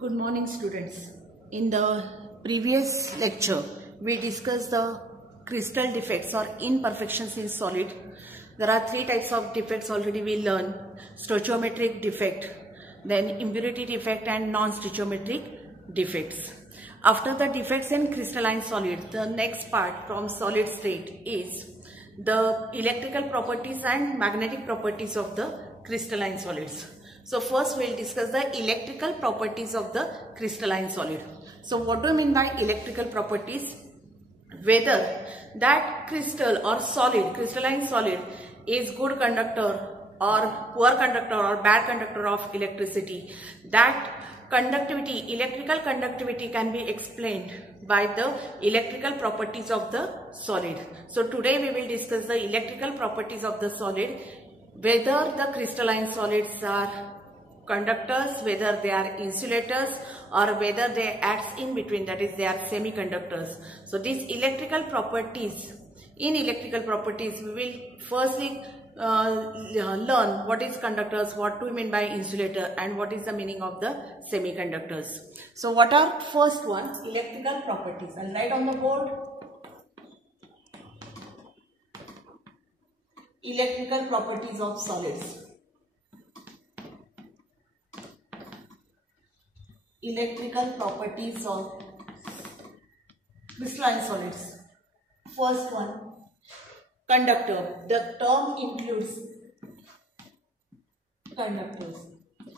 Good morning, students. In the previous lecture, we discussed the crystal defects or imperfections in solid. There are three types of defects already we learned: stoichiometric defect, then impurity defect and non-stoichiometric defects. After the defects in crystalline solid, the next part from solid state is the electrical properties and magnetic properties of the crystalline solids. So first we will discuss the electrical properties of the crystalline solid. So what do I mean by electrical properties? Whether that crystal or solid, crystalline solid, is good conductor or poor conductor or bad conductor of electricity. That conductivity, electrical conductivity, can be explained by the electrical properties of the solid. So today we will discuss the electrical properties of the solid, whether the crystalline solids are conductors, whether they are insulators, or whether they act in between, that is they are semiconductors. So these electrical properties, in electrical properties we will firstly learn what is conductors, what do we mean by insulator, and what is the meaning of the semiconductors. So what are first one? Electrical properties. I'll write on the board. Electrical properties of solids. Electrical properties of crystalline solids. First one, conductor. The term includes conductors.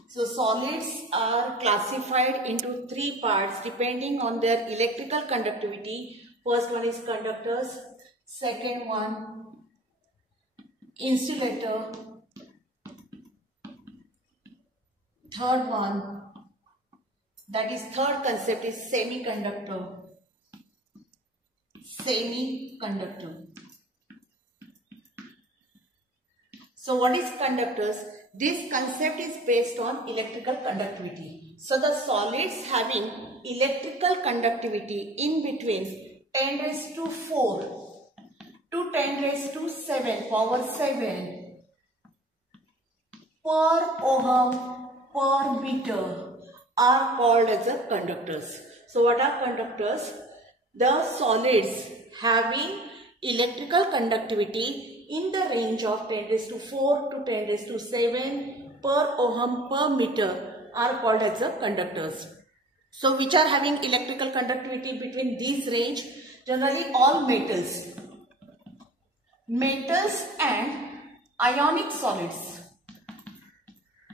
So solids are classified into three parts depending on their electrical conductivity. First one is conductors, second one insulator, third one, that is third concept, is semiconductor. Semiconductor. So what is conductors? This concept is based on electrical conductivity. So the solids having electrical conductivity in between 10 raised to 4 to 10 raised to 7 power 7 per ohm per meter are called as the conductors. So what are conductors? The solids having electrical conductivity in the range of 10 raised to 4 to 10 raised to 7 per ohm per meter are called as the conductors. So which are having electrical conductivity between these range? Generally all metals. Metals and ionic solids.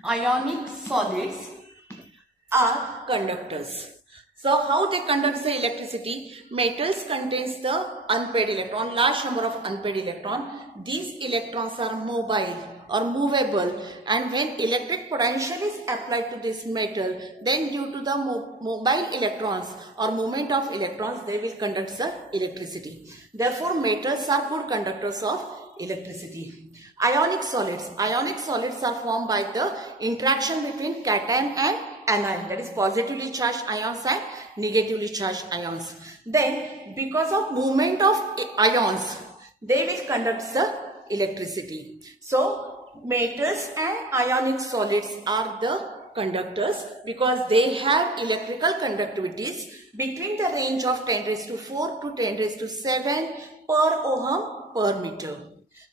Ionic solids are conductors. So how they conduct the electricity? Metals contains the unpaired electron, large number of unpaired electron. These electrons are mobile or movable, and when electric potential is applied to this metal, then due to the mobile electrons or movement of electrons, they will conduct the electricity. Therefore metals are good conductors of electricity. Ionic solids. Ionic solids are formed by the interaction between cation and anion, that is positively charged ions and negatively charged ions. Then because of movement of ions, they will conduct the electricity. So metals and ionic solids are the conductors because they have electrical conductivities between the range of 10 raised to 4 to 10 raised to 7 per ohm per meter.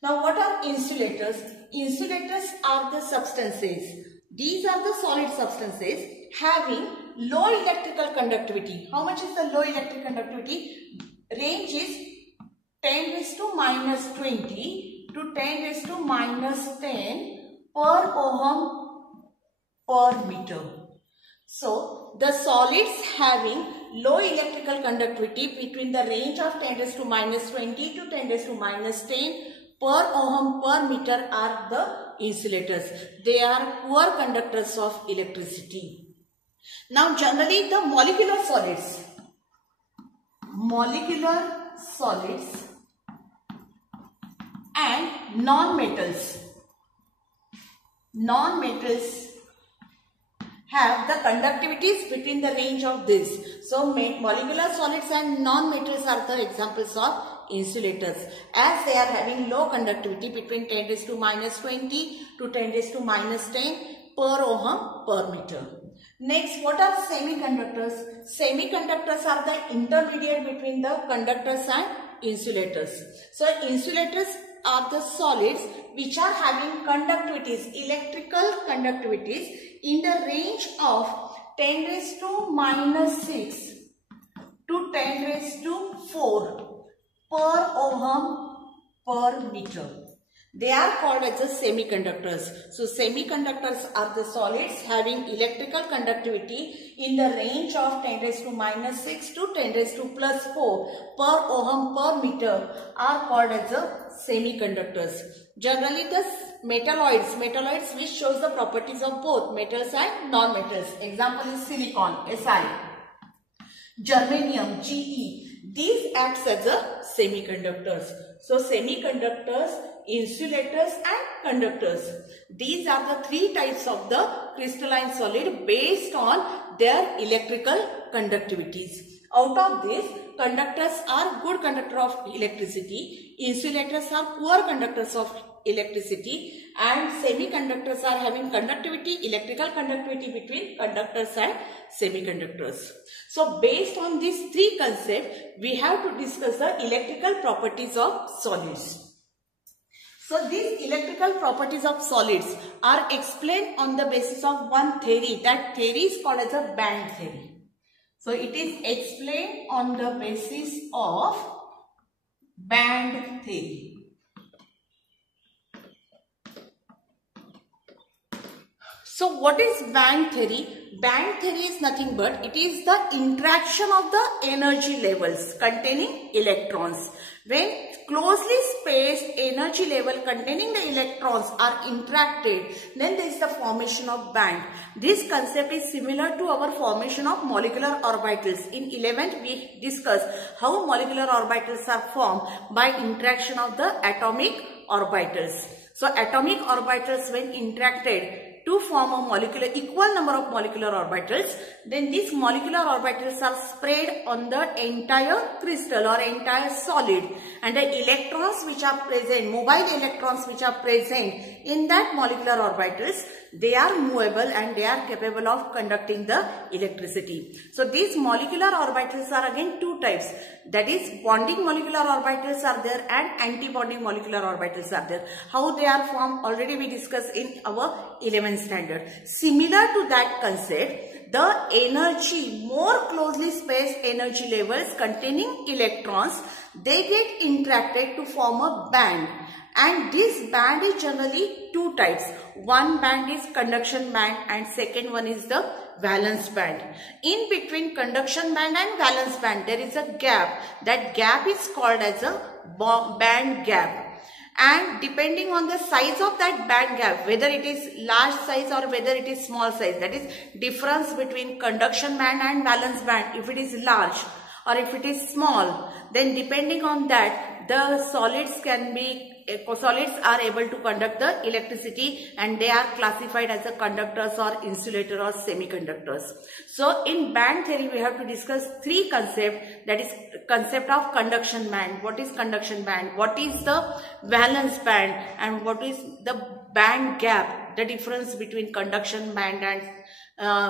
Now what are insulators? Insulators are the substances. These are the solid substances having low electrical conductivity. How much is the low electric conductivity? Range is 10 raised to minus 20 to 10 raised to minus 10 per ohm per meter. So the solids having low electrical conductivity between the range of 10 raised to minus 20 to 10 raised to minus 10 per ohm per meter are the insulators. They are poor conductors of electricity. Now generally the molecular solids and non-metals have the conductivities between the range of this. So molecular solids and non-metals are the examples of insulators, as they are having low conductivity between 10 raised to minus 20 to 10 raised to minus 10 per ohm per meter. Next, what are semiconductors? Semiconductors are the intermediate between the conductors and insulators. So insulators are the solids which are having conductivities, electrical conductivities in the range of 10 raised to minus 6 to 10 raised to 4 per ohm per meter. They are called as the semiconductors. So semiconductors are the solids having electrical conductivity in the range of 10 raised to minus 6 to 10 raised to plus 4 per ohm per meter are called as the semiconductors. Generally the metalloids which shows the properties of both metals and non-metals. Example is silicon, Si, germanium, Ge. These acts as the semiconductors. So semiconductors, insulators and conductors. These are the three types of the crystalline solid based on their electrical conductivities. Out of this, conductors are good conductor of electricity, insulators are poor conductors of electricity, and semiconductors are having conductivity, electrical conductivity between conductors and semiconductors. So based on these three concepts, we have to discuss the electrical properties of solids. So these electrical properties of solids are explained on the basis of one theory. That theory is called as a band theory. So it is explained on the basis of band theory. So what is band theory? Band theory is nothing but it is the interaction of the energy levels containing electrons. When closely spaced energy level containing the electrons are interacted, then there is the formation of band. This concept is similar to our formation of molecular orbitals. In 11th we discussed how molecular orbitals are formed by interaction of the atomic orbitals. So atomic orbitals when interacted to form a molecular equal number of molecular orbitals, then these molecular orbitals are spread on the entire crystal or entire solid, and the electrons which are present, mobile electrons which are present in that molecular orbitals, they are movable and they are capable of conducting the electricity. So these molecular orbitals are again two types, that is bonding molecular orbitals are there and anti-bonding molecular orbitals are there. How they are formed already we discussed in our 11th standard. Similar to that concept, the energy, more closely spaced energy levels containing electrons, they get interacted to form a band, and this band is generally two types. One band is conduction band and second one is the valence band. In between conduction band and valence band there is a gap. That gap is called as a band gap. And depending on the size of that band gap, whether it is large size or whether it is small size, that is difference between conduction band and valence band, if it is large or if it is small, then depending on that the solids are able to conduct the electricity and they are classified as a conductors or insulator or semiconductors. So in band theory we have to discuss three concepts, that is concept of conduction band. What is conduction band? What is the valence band? And what is the band gap? The difference between conduction band and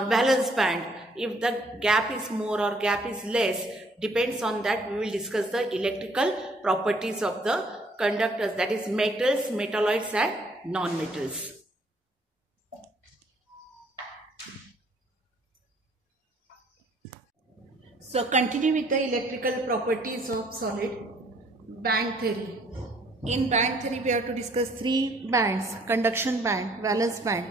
valence band. If the gap is more or gap is less, depends on that. We will discuss the electrical properties of the conductors, that is metals, metalloids and non-metals. So continue with the electrical properties of solid. Band theory. In band theory we have to discuss three bands: conduction band, valence band,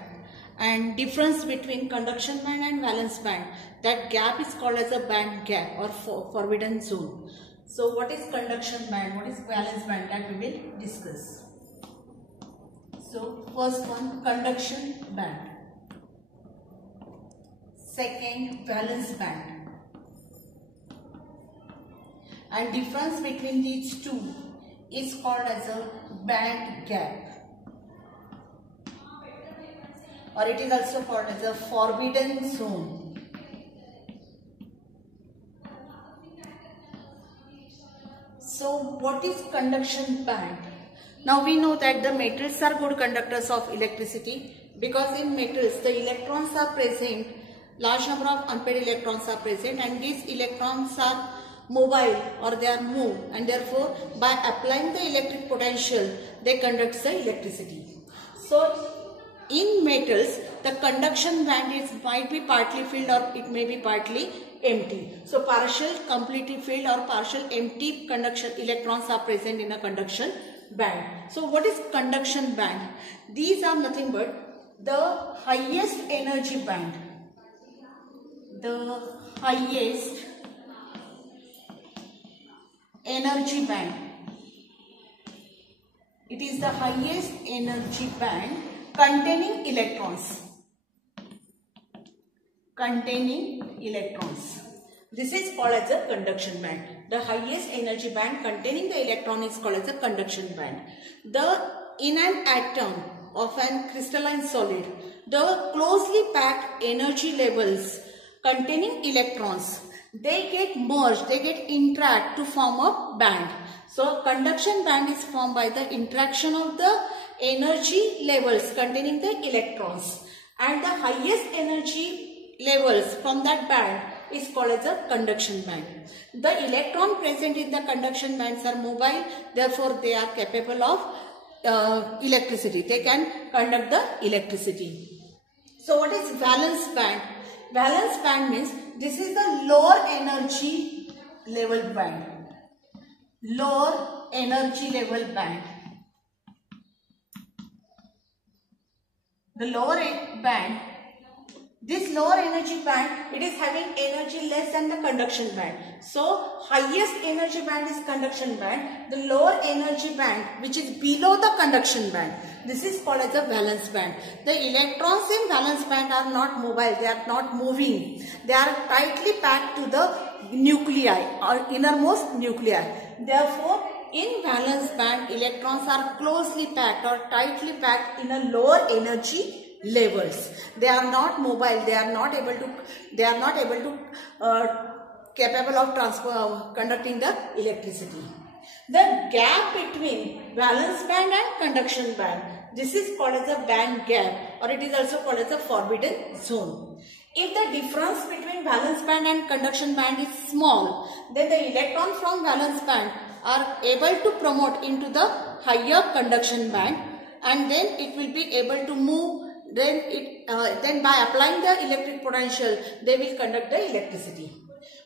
and difference between conduction band and valence band. That gap is called as a band gap or forbidden zone. So what is conduction band? What is valence band? That we will discuss. So first one, conduction band. Second, valence band. And difference between these two is called as a band gap, or it is also called as a forbidden zone. So what is conduction band? Now we know that the metals are good conductors of electricity because in metals the electrons are present, large number of unpaired electrons are present, and these electrons are mobile or they are moved, and therefore by applying the electric potential they conduct the electricity. So in metals the conduction band might be partly filled or it may be partly empty. So partial, completely filled or partial empty conduction electrons are present in a conduction band. So what is conduction band? These are nothing but the highest energy band. The highest energy band. It is the highest energy band containing electrons. Containing electrons. This is called as a conduction band. The highest energy band containing the electron is called as a conduction band. In an atom of an crystalline solid, the closely packed energy levels containing electrons, they get merged, they get interact to form a band. So conduction band is formed by the interaction of the energy levels containing the electrons, and the highest energy levels from that band is called as a conduction band. The electron present in the conduction bands are mobile, therefore they are capable of electricity. They can conduct the electricity. So what is valence band? Valence band means this is the lower energy level band. Lower energy level band. The lower band, this lower energy band, it is having energy less than the conduction band. So highest energy band is conduction band. The lower energy band, which is below the conduction band, this is called as a valence band. The electrons in valence band are not mobile, they are not moving. They are tightly packed to the nuclei or innermost nuclei. Therefore, in valence band, electrons are closely packed or tightly packed in a lower energy levels. They are not mobile. They are not able to capable of conducting the electricity. The gap between valence band and conduction band, this is called as a band gap, or it is also called as a forbidden zone. If the difference between valence band and conduction band is small, then the electrons from valence band are able to promote into the higher conduction band, and then it will be able to move. Then by applying the electric potential, they will conduct the electricity.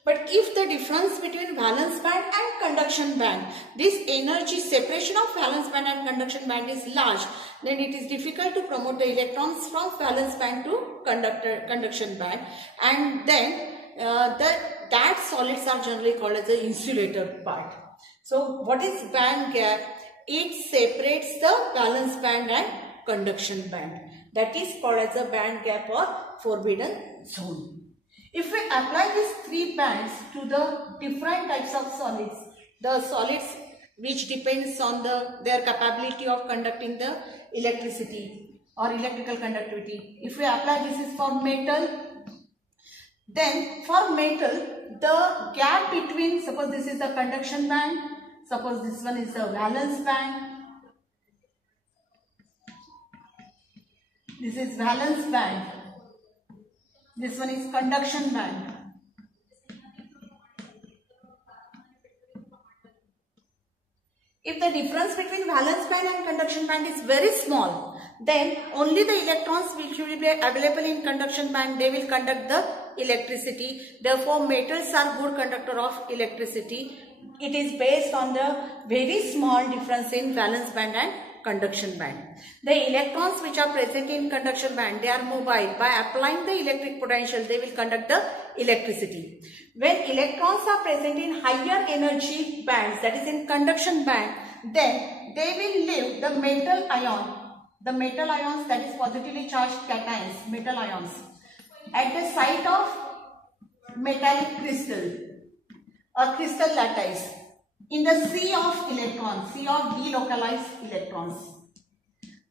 But if the difference between valence band and conduction band, this energy separation of valence band and conduction band is large, then it is difficult to promote the electrons from valence band to conduction band, and then that solids are generally called as the insulator part. So what is band gap? It separates the valence band and conduction band. That is called as a band gap or forbidden zone. If we apply these three bands to the different types of solids, the solids which depends on their capability of conducting the electricity or electrical conductivity. If we apply this is for metal, then for metal the gap between, suppose this is the conduction band, suppose this one is the valence band, this is valence band, this one is conduction band. If the difference between valence band and conduction band is very small, then only the electrons which will be available in conduction band, they will conduct the electricity. Therefore, metals are good conductor of electricity. It is based on the very small difference in valence band and conduction band. The electrons which are present in conduction band, they are mobile. By applying the electric potential, they will conduct the electricity. When electrons are present in higher energy bands, that is in conduction band, then they will leave the metal ion, the metal ions, that is positively charged cations, metal ions, at the site of metallic crystal or crystal lattice in the sea of electrons, sea of delocalized electrons.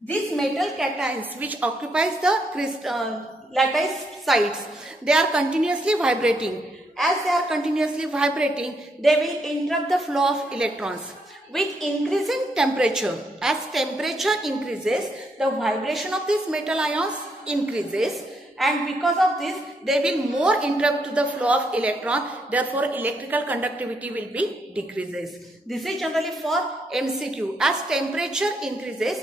These metal cations which occupies the lattice sites, they are continuously vibrating. As they are continuously vibrating, they will interrupt the flow of electrons. with increasing temperature. As temperature increases, the vibration of these metal ions increases, and because of this they will more interrupt to the flow of electron, therefore electrical conductivity will be decreases. This is generally for MCQ. As temperature increases,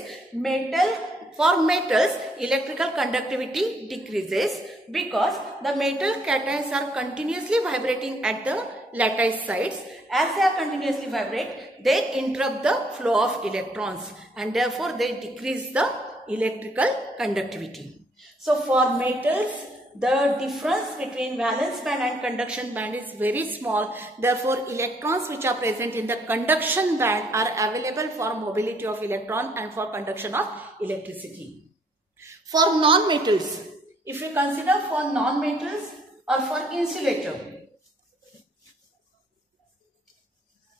for metals electrical conductivity decreases because the metal cations are continuously vibrating at the lattice sides. As they are continuously vibrate, they interrupt the flow of electrons and therefore they decrease the electrical conductivity. So for metals, the difference between valence band and conduction band is very small. Therefore, electrons which are present in the conduction band are available for mobility of electron and for conduction of electricity. For non-metals, if you consider for non-metals or for insulator.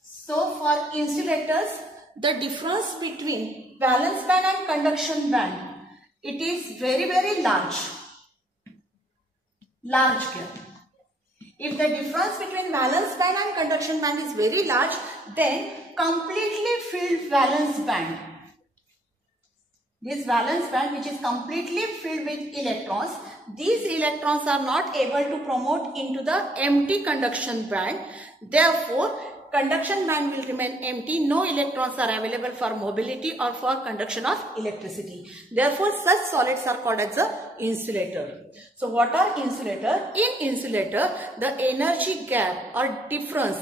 So for insulators, the difference between valence band and conduction band, it is very, very large gap. If the difference between valence band and conduction band is very large, then completely filled valence band, this valence band which is completely filled with electrons, these electrons are not able to promote into the empty conduction band. Therefore, conduction band will remain empty. No electrons are available for mobility or for conduction of electricity. Therefore, such solids are called as a insulator. So, what are insulator? In insulator, the energy gap or difference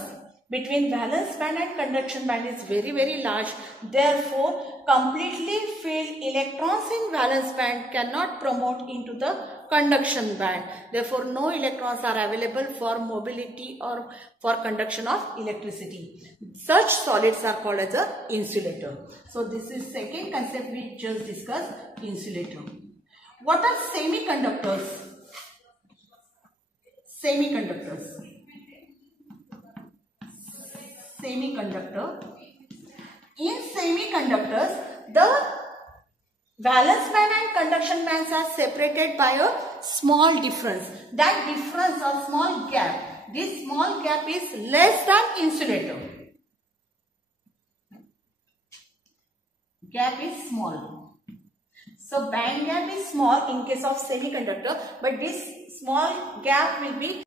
between valence band and conduction band is very, very large. Therefore, completely filled electrons in valence band cannot promote into the conduction band. Therefore, no electrons are available for mobility or for conduction of electricity. Such solids are called as a insulator. So, this is second concept we just discussed, insulator. What are semiconductors? Semiconductor. In semiconductors, the valence band and conduction bands are separated by a small difference. That difference or small gap, this small gap is less than insulator. Gap is small. So band gap is small in case of semiconductor, but this small gap will be.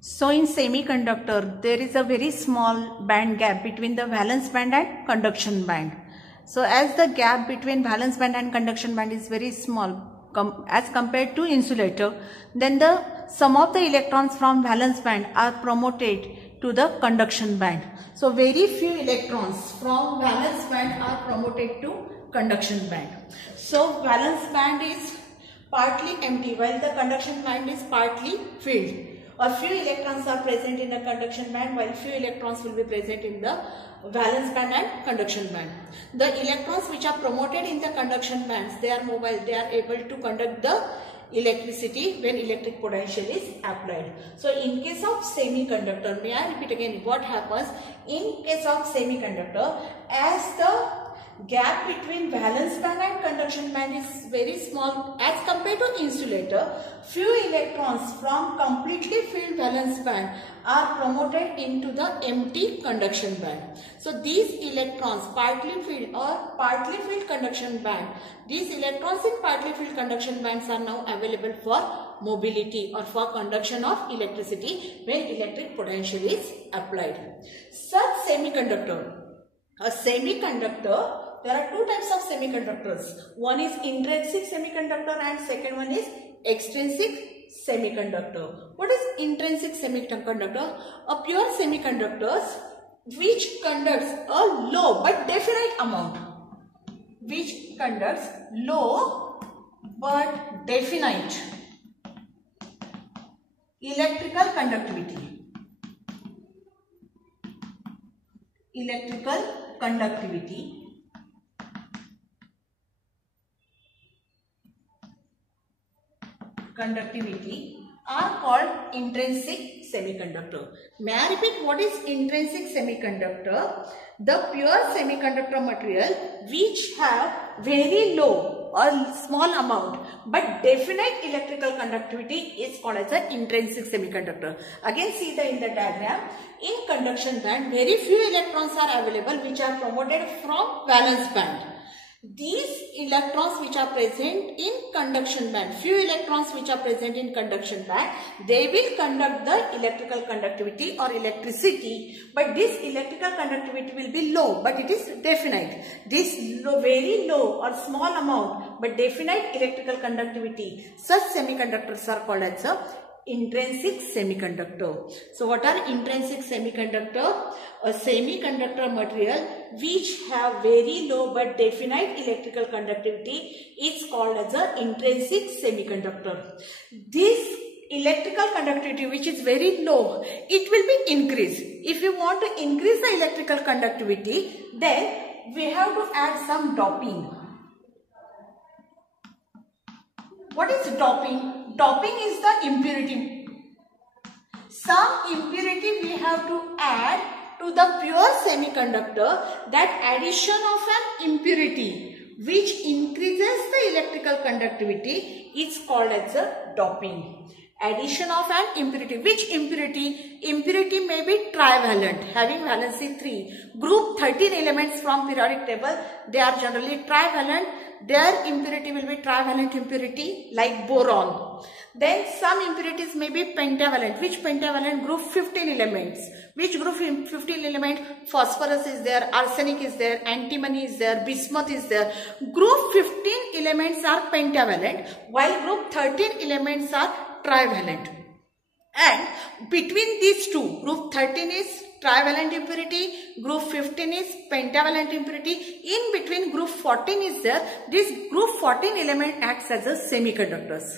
So in semiconductor, there is a very small band gap between the valence band and conduction band. So as the gap between valence band and conduction band is very small as compared to insulator, then some of the electrons from valence band are promoted to the conduction band. So very few electrons from valence band are promoted to conduction band. So valence band is partly empty while the conduction band is partly filled. A few electrons are present in the conduction band while few electrons will be present in the valence band and conduction band. The electrons which are promoted in the conduction bands, they are mobile, they are able to conduct the electricity when electric potential is applied. So in case of semiconductor, may I repeat again what happens? In case of semiconductor, as the gap between valence band and conduction band is very small as compared to insulator, few electrons from completely filled valence band are promoted into the empty conduction band. So these electrons, partly filled or partly filled conduction band, these electrons in partly filled conduction bands are now available for mobility or for conduction of electricity when electric potential is applied. Such semiconductor, a semiconductor, there are two types of semiconductors. One is intrinsic semiconductor and second one is extrinsic semiconductor. What is intrinsic semiconductor? A pure semiconductors which conducts a low but definite amount. Which conducts low but definite electrical conductivity. Electrical conductivity. Are called intrinsic semiconductor. May I repeat what is intrinsic semiconductor? The pure semiconductor material which have very low or small amount but definite electrical conductivity is called as an intrinsic semiconductor. Again see in the diagram, in conduction band very few electrons are available which are promoted from valence band. These electrons which are present in conduction band, few electrons which are present in conduction band, they will conduct the electrical conductivity or electricity, but this electrical conductivity will be low, but it is definite. This very low or small amount but definite electrical conductivity, such semiconductors are called as a intrinsic semiconductor. So what are intrinsic semiconductor? A semiconductor material which have very low but definite electrical conductivity is called as a intrinsic semiconductor. This electrical conductivity which is very low, it will be increased. If you want to increase the electrical conductivity, then we have to add some doping. What is doping? Doping is the impurity. Some impurity we have to add to the pure semiconductor. That addition of an impurity which increases the electrical conductivity is called as a doping. Addition of an impurity. Which impurity? Impurity may be trivalent, having valency 3. Group 13 elements from periodic table, they are generally trivalent. Their impurity will be trivalent impurity like boron. Then some impurities may be pentavalent. Which pentavalent? Group 15 elements. Which group 15 element? Phosphorus is there, arsenic is there, antimony is there, bismuth is there. Group 15 elements are pentavalent while group 13 elements are trivalent. And between these two, group 13 is trivalent impurity, group 15 is pentavalent impurity. In between group 14 is there. This group 14 element acts as a semiconductors.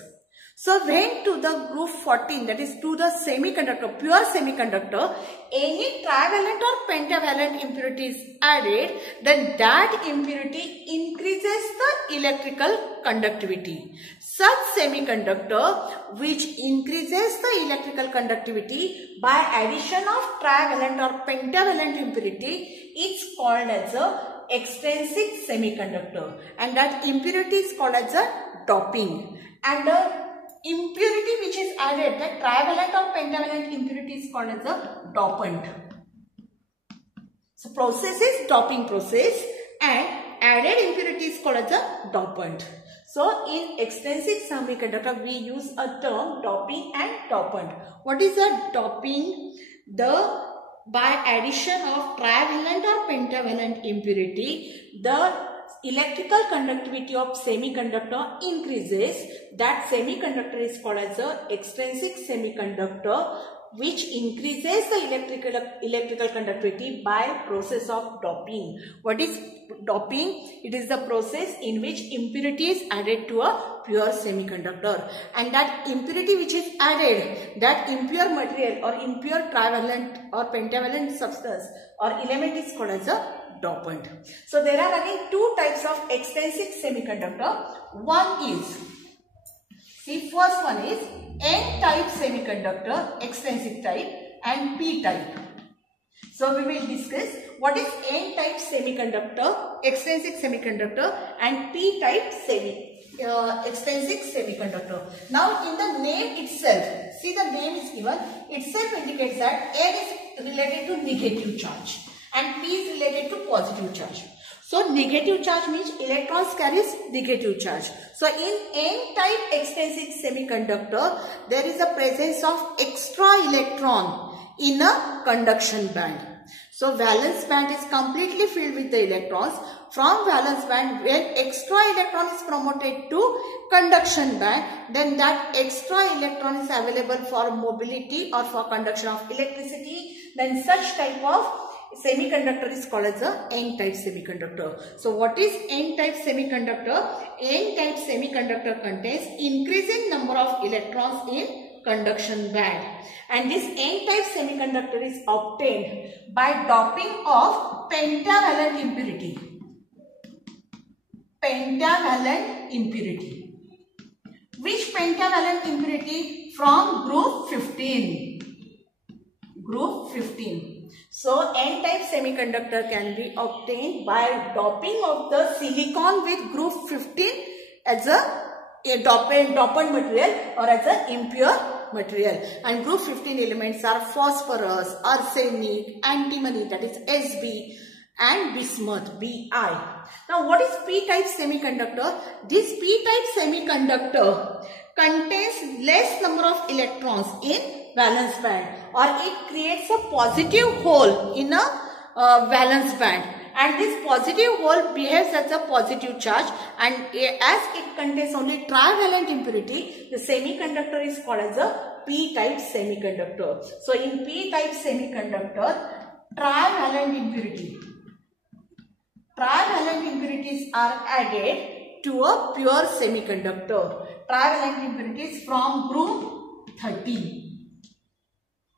So when to the group 14, that is to the semiconductor, pure semiconductor, any trivalent or pentavalent impurity is added, then that impurity increases the electrical conductivity. Such semiconductor which increases the electrical conductivity by addition of trivalent or pentavalent impurity is called as a extrinsic semiconductor, and that impurity is called as a doping. And the impurity which is added, that trivalent or pentavalent impurity is called as a dopant. So process is doping process and added impurity is called as a dopant. So in extrinsic semiconductor we use a term doping and dopant. What is a doping? By addition of trivalent or pentavalent impurity, the electrical conductivity of semiconductor increases. That semiconductor is called as a extrinsic semiconductor which increases the electrical conductivity by process of doping. What is doping? It is the process in which impurity is added to a pure semiconductor, and that impurity which is added, that impure material or impure trivalent or pentavalent substance or element is called as a dopant. So there are again two types of extrinsic semiconductor. One is, see, first one is N-type semiconductor, extrinsic type, and P-type. So we will discuss what is N-type semiconductor, extrinsic semiconductor, and P-type extrinsic semiconductor. Now in the name itself, see the name is given, itself indicates that N is related to negative charge and P is related to positive charge. So negative charge means electrons carries negative charge. So in N-type extrinsic semiconductor, there is a presence of extra electron in a conduction band. So valence band is completely filled with the electrons. From valence band, when extra electron is promoted to conduction band, then that extra electron is available for mobility or for conduction of electricity. Then such type of semiconductor is called as a N-type semiconductor. So what is N-type semiconductor? N-type semiconductor contains increasing number of electrons in conduction band, and this N-type semiconductor is obtained by doping of pentavalent impurity. Pentavalent impurity. Which pentavalent impurity? From group 15. Group 15. So N-type semiconductor can be obtained by doping of the silicon with group 15 as a dopant material or as an impure material. And group 15 elements are phosphorus, arsenic, antimony, that is Sb, and bismuth, Bi. Now what is p-type semiconductor? This p-type semiconductor contains less number of electrons in valence band, or it creates a positive hole in a valence band, and this positive hole behaves as a positive charge, and as it contains only trivalent impurity, the semiconductor is called as a p-type semiconductor. So in p-type semiconductor, trivalent impurities are added to a pure semiconductor. Trivalent impurities from group 13.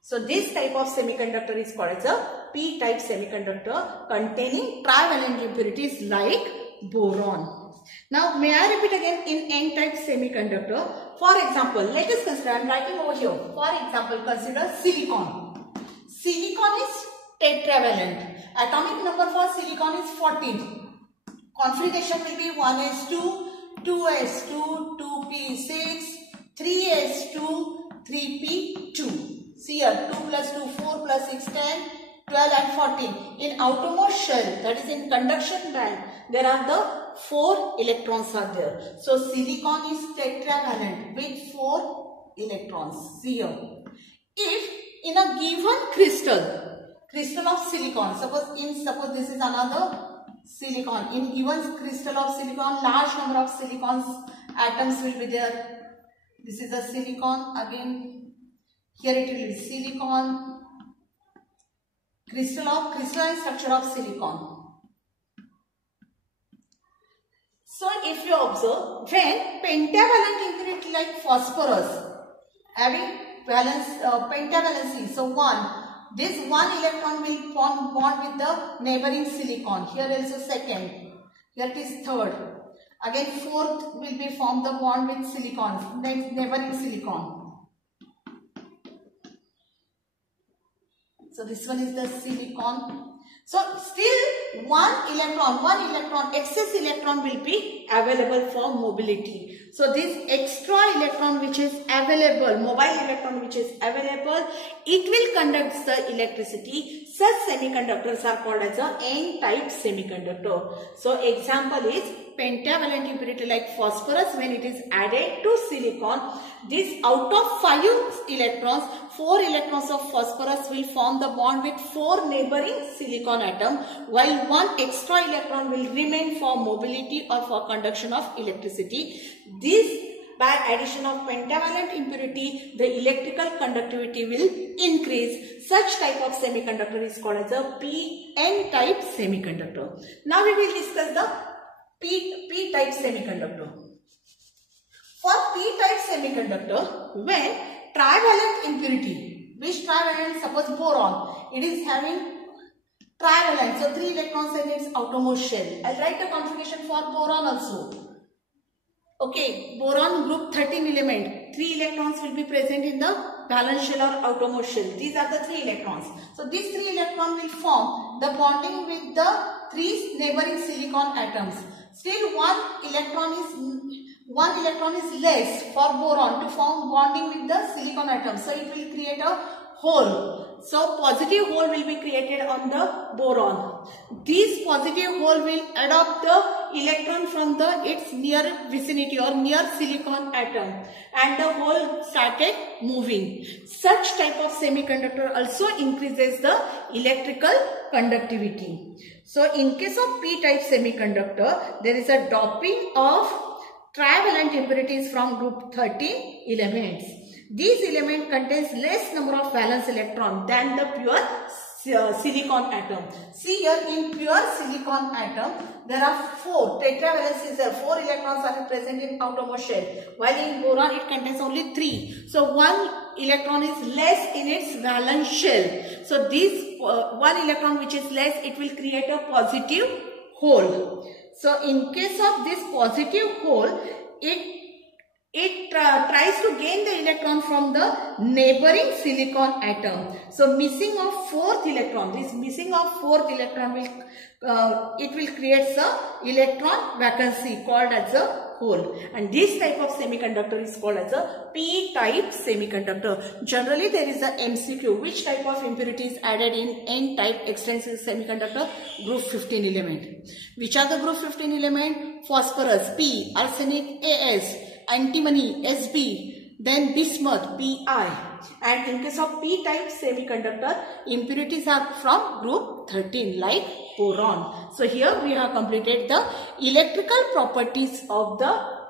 So this type of semiconductor is called as a p-type semiconductor containing trivalent impurities like boron. Now may I repeat again, in n-type semiconductor, for example, let us consider, I am writing over here, for example, consider silicon. Silicon is tetravalent. Atomic number for silicon is 14. Configuration will be 1s2, 2s2, 2p6, 3s2, 3p2. See here, 2 plus 2, 4 plus 6, 10, 12 and 14. In outermost shell, that is in conduction band, there are the 4 electrons are there. So silicon is tetravalent with 4 electrons. See here. If in a given crystal of silicon, suppose this is another silicon. In given crystal of silicon, large number of silicon atoms will be there. This is a silicon again. Here it will be silicon, crystalline structure of silicon. So if you observe, when pentavalent impurity like phosphorus having pentavalency, so this one electron will form bond with the neighboring silicon. Here also second, here it is third. Again fourth will be form the bond with silicon, neighboring silicon. So this one is the silicon. So still one electron, excess electron will be available for mobility. So this extra electron which is available, mobile electron which is available, it will conduct the electricity. Such semiconductors are called as a n-type semiconductor. So example is pentavalent impurity like phosphorus, when it is added to silicon, this out of 5 electrons, 4 electrons of phosphorus will form the bond with 4 neighboring silicon atom, while 1 extra electron will remain for mobility or for conduction of electricity. This, by addition of pentavalent impurity, the electrical conductivity will increase. Such type of semiconductor is called as a n-type semiconductor. Now we will discuss the p-type semiconductor. For p-type semiconductor, when trivalent impurity, which trivalent, suppose boron, it is having trivalent, so 3 electrons in its outermost shell. I'll write the configuration for boron also. Okay, boron group 13 element, 3 electrons will be present in the valence shell or outermost shell. These are the 3 electrons. So these 3 electrons will form the bonding with the 3 neighboring silicon atoms. Still one electron is less for boron to form bonding with the silicon atom. So it will create a hole. So positive hole will be created on the boron. This positive hole will adopt the electron from its near vicinity or near silicon atom, and the hole started moving. Such type of semiconductor also increases the electrical conductivity. So in case of p-type semiconductor, there is a doping of trivalent impurities from group 13 elements. These element contains less number of valence electron than the pure silicon atom. See here, in pure silicon atom, there are 4 tetravalencies. 4 electrons are present in outermost shell, while in boron it contains only 3. So 1 electron is less in its valence shell. So this 1 electron which is less, it will create a positive hole. So in case of this positive hole, it it tries to gain the electron from the neighboring silicon atom. So missing of fourth electron, this missing of fourth electron will it will create the electron vacancy called as a hole, and this type of semiconductor is called as a p-type semiconductor. Generally there is a MCQ, which type of impurity is added in n-type extensive semiconductor? Group 15 element. Which are the group 15 element? Phosphorus P, arsenic As, antimony Sb, then bismuth Bi. And in case of p-type semiconductor, impurities are from group 13 like boron. So here we have completed the electrical properties of the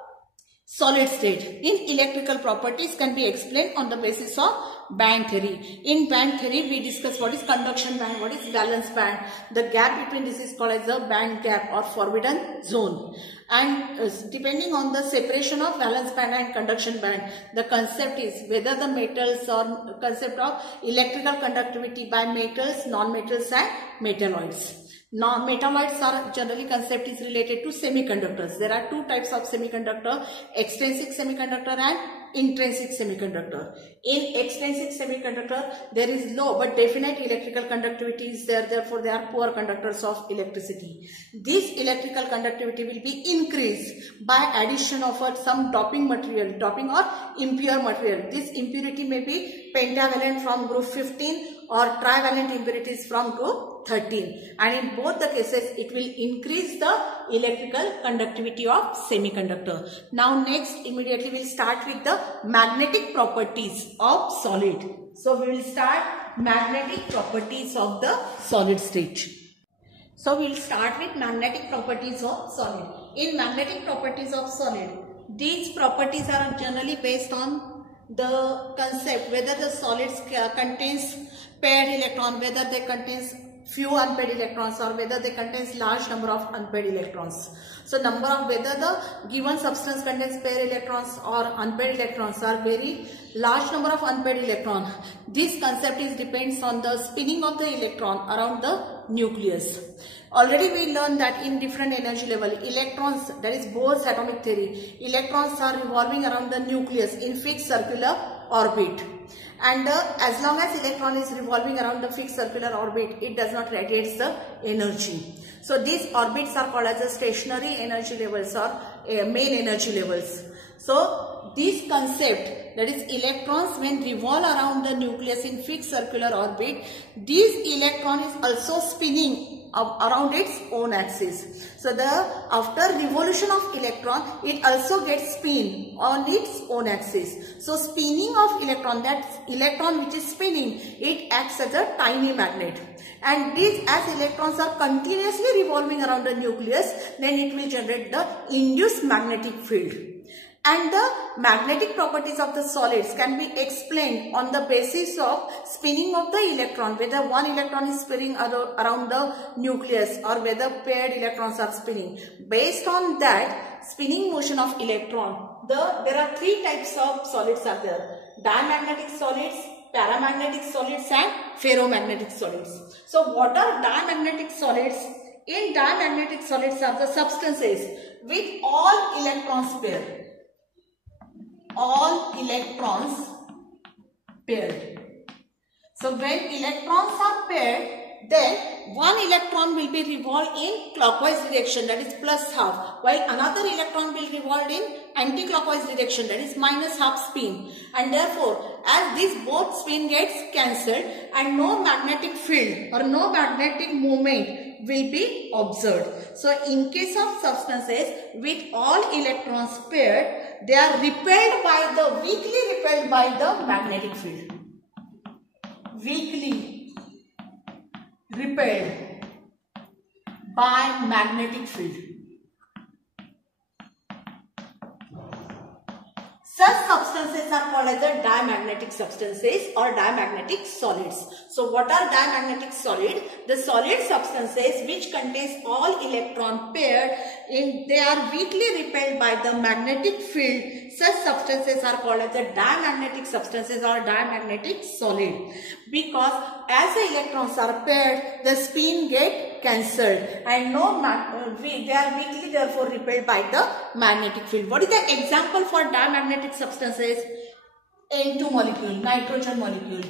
solid state. In electrical properties can be explained on the basis of band theory. In band theory we discuss what is conduction band, what is valence band. The gap between this is called as a band gap or forbidden zone. And depending on the separation of valence band and conduction band, the concept is whether the metals or concept of electrical conductivity by metals, non-metals and metalloids. Now, metalloids are generally concept is related to semiconductors. There are two types of semiconductor, extrinsic semiconductor and intrinsic semiconductor. In extrinsic semiconductor, there is low but definite electrical conductivity is there. Therefore, they are poor conductors of electricity. This electrical conductivity will be increased by addition of some doping material, doping or impure material. This impurity may be pentavalent from group 15 or trivalent impurities from group 13, and in both the cases it will increase the electrical conductivity of semiconductor. Now next immediately we will start with the magnetic properties of solid. So we will start magnetic properties of the solid state. So we will start with magnetic properties of solid. In magnetic properties of solid, these properties are generally based on the concept whether the solids contains paired electron, whether they contains few unpaired electrons or whether they contains large number of unpaired electrons. So number of whether the given substance contains paired electrons or unpaired electrons are very large number of unpaired electron. This concept is depends on the spinning of the electron around the nucleus. Already we learned that in different energy level, electrons, that is Bohr's atomic theory, electrons are revolving around the nucleus in fixed circular orbit. And as long as electron is revolving around the fixed circular orbit, it does not radiate the energy. So these orbits are called as the stationary energy levels or main energy levels. So this concept, that is electrons when revolve around the nucleus in fixed circular orbit, this electron is also spinning around its own axis. So after revolution of electron, it also gets spin on its own axis. So spinning of electron, that electron which is spinning, it acts as a tiny magnet. And this, as electrons are continuously revolving around the nucleus, then it will generate the induced magnetic field. And the magnetic properties of the solids can be explained on the basis of spinning of the electron, whether one electron is spinning around the nucleus or whether paired electrons are spinning. Based on that spinning motion of electron, there are three types of solids are there: diamagnetic solids, paramagnetic solids and ferromagnetic solids. So what are diamagnetic solids? In diamagnetic solids are the substances with all electrons paired. All electrons paired. So when electrons are paired, then one electron will be revolved in clockwise direction, that is plus half, while another electron will revolve in anti-clockwise direction, that is minus half spin. And therefore, as this both spin gets cancelled and no magnetic field or no magnetic movement will be observed. So in case of substances with all electrons paired, they are weakly repelled by the magnetic field. Weakly repelled by magnetic field. Such substances are called as the diamagnetic substances or diamagnetic solids. So what are diamagnetic solids? The solid substances which contains all electron paired, they are weakly repelled by the magnetic field. Such substances are called as the diamagnetic substances or diamagnetic solid. Because as the electrons are paired, the spin get cancelled, and they are weakly therefore repelled by the magnetic field. What is the example for diamagnetic substances? N2 molecule, nitrogen molecule,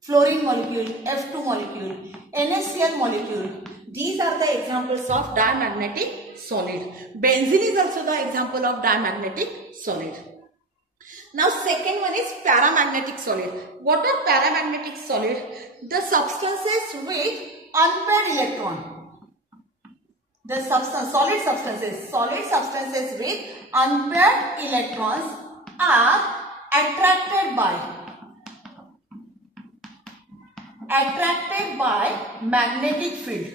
fluorine molecule, F2 molecule, NaCl molecule. These are the examples of diamagnetic solid. Benzene is also the example of diamagnetic solid. Now second one is paramagnetic solid. What are paramagnetic solid? The substances with unpaired electron. The solid substances with unpaired electrons are attracted by magnetic field.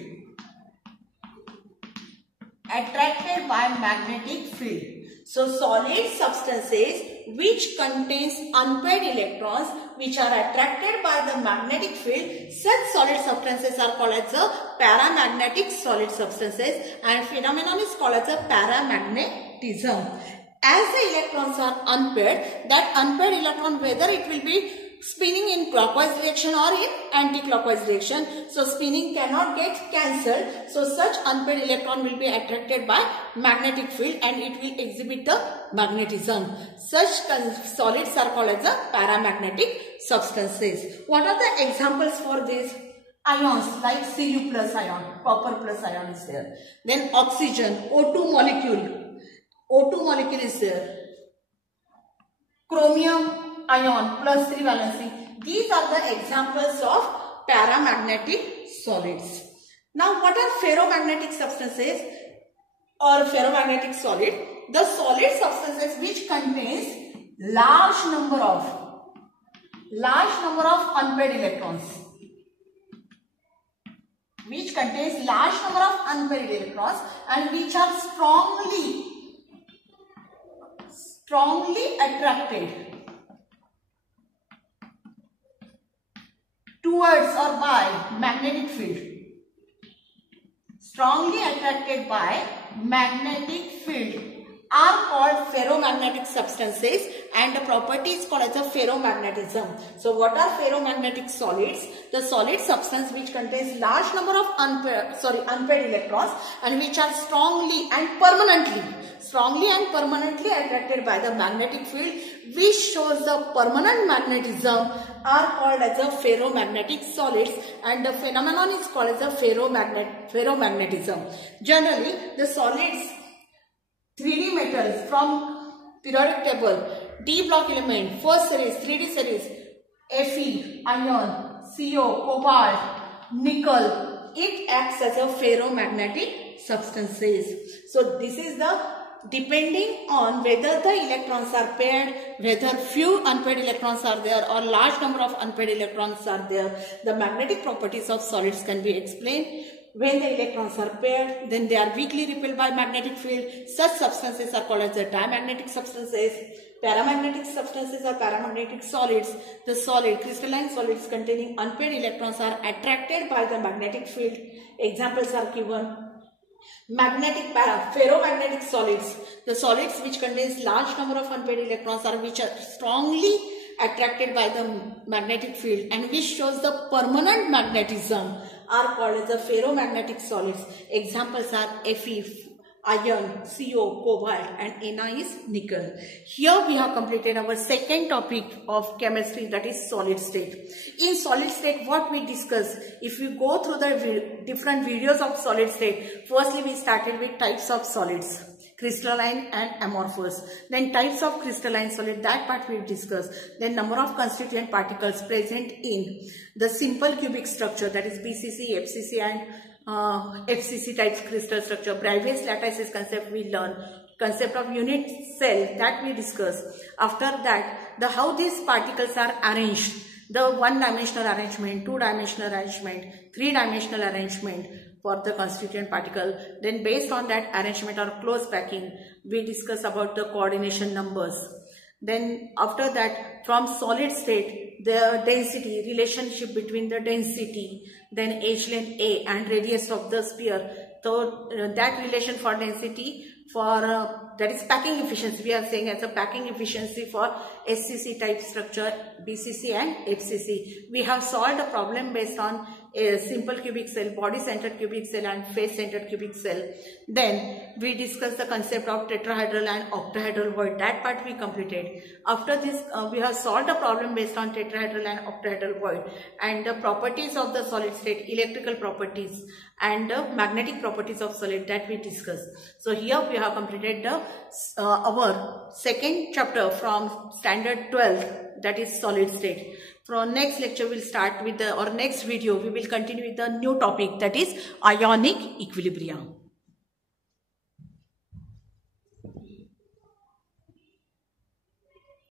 Attracted by magnetic field. So solid substances which contains unpaired electrons which are attracted by the magnetic field, such solid substances are called as the paramagnetic solid substances, and phenomenon is called as the paramagnetism. As the electrons are unpaired, that unpaired electron, whether it will be spinning in clockwise direction or in anti-clockwise direction, so spinning cannot get cancelled, so such unpaired electron will be attracted by magnetic field and it will exhibit the magnetism. Such solids are called as the paramagnetic substances. What are the examples for this? Ions like Cu plus ion, copper plus ion is there. Then oxygen, O2 molecule is there. Chromium ion plus 3 valency. These are the examples of paramagnetic solids. Now what are ferromagnetic substances or ferromagnetic solid? The solid substances which contains large number of unpaired electrons. Which contains large number of unpaired electrons and which are strongly attracted towards or by magnetic field. Strongly attracted by magnetic field are called ferromagnetic substances, and the property is called as a ferromagnetism. So what are ferromagnetic solids? The solid substance which contains large number of unpaired electrons and which are strongly and permanently attracted by the magnetic field, which shows the permanent magnetism, are called as the ferromagnetic solids, and the phenomenon is called as the ferromagnetism. Generally, the solids 3D metals from periodic table, D block element, first series, 3D series, Fe, iron, CO, cobalt, nickel, it acts as a ferromagnetic substances. So this is the, depending on whether the electrons are paired, whether few unpaired electrons are there or large number of unpaired electrons are there, the magnetic properties of solids can be explained. When the electrons are paired, then they are weakly repelled by magnetic field. Such substances are called as the diamagnetic substances. Paramagnetic substances are paramagnetic solids. The crystalline solids containing unpaired electrons are attracted by the magnetic field. Examples are given. Ferromagnetic solids. The solids which contains large number of unpaired electrons are which are strongly attracted by the magnetic field and which shows the permanent magnetism, are called as the ferromagnetic solids. Examples are Fe, iron, CO, cobalt, and Na is nickel. Here we have completed our second topic of chemistry, that is solid state. In solid state, what we discuss, if we go through the different videos of solid state, firstly we started with types of solids, crystalline and amorphous. Then types of crystalline solid, that part we discussed. Then number of constituent particles present in the simple cubic structure, that is BCC, FCC and FCC types crystal structure. Bravais lattices concept we learn. Concept of unit cell, that we discuss. After that, how these particles are arranged. The one-dimensional arrangement, two-dimensional arrangement, three-dimensional arrangement for the constituent particle. Then based on that arrangement or close packing, we discuss about the coordination numbers. Then after that, from solid state, the density, relationship between the density, then edge length A and radius of the sphere. So that relation for density, for that is packing efficiency, we are saying as a packing efficiency for SCC type structure, BCC and FCC. We have solved a problem based on a simple cubic cell, body-centered cubic cell and face-centered cubic cell. Then we discussed the concept of tetrahedral and octahedral void. That part we completed. After this, we have solved a problem based on tetrahedral and octahedral void and the properties of the solid state, electrical properties and the magnetic properties of solid that we discussed. So here we have completed the our second chapter from standard 12, that is solid state. From next lecture we'll start with the, or next video we will continue with the new topic, that is ionic equilibrium.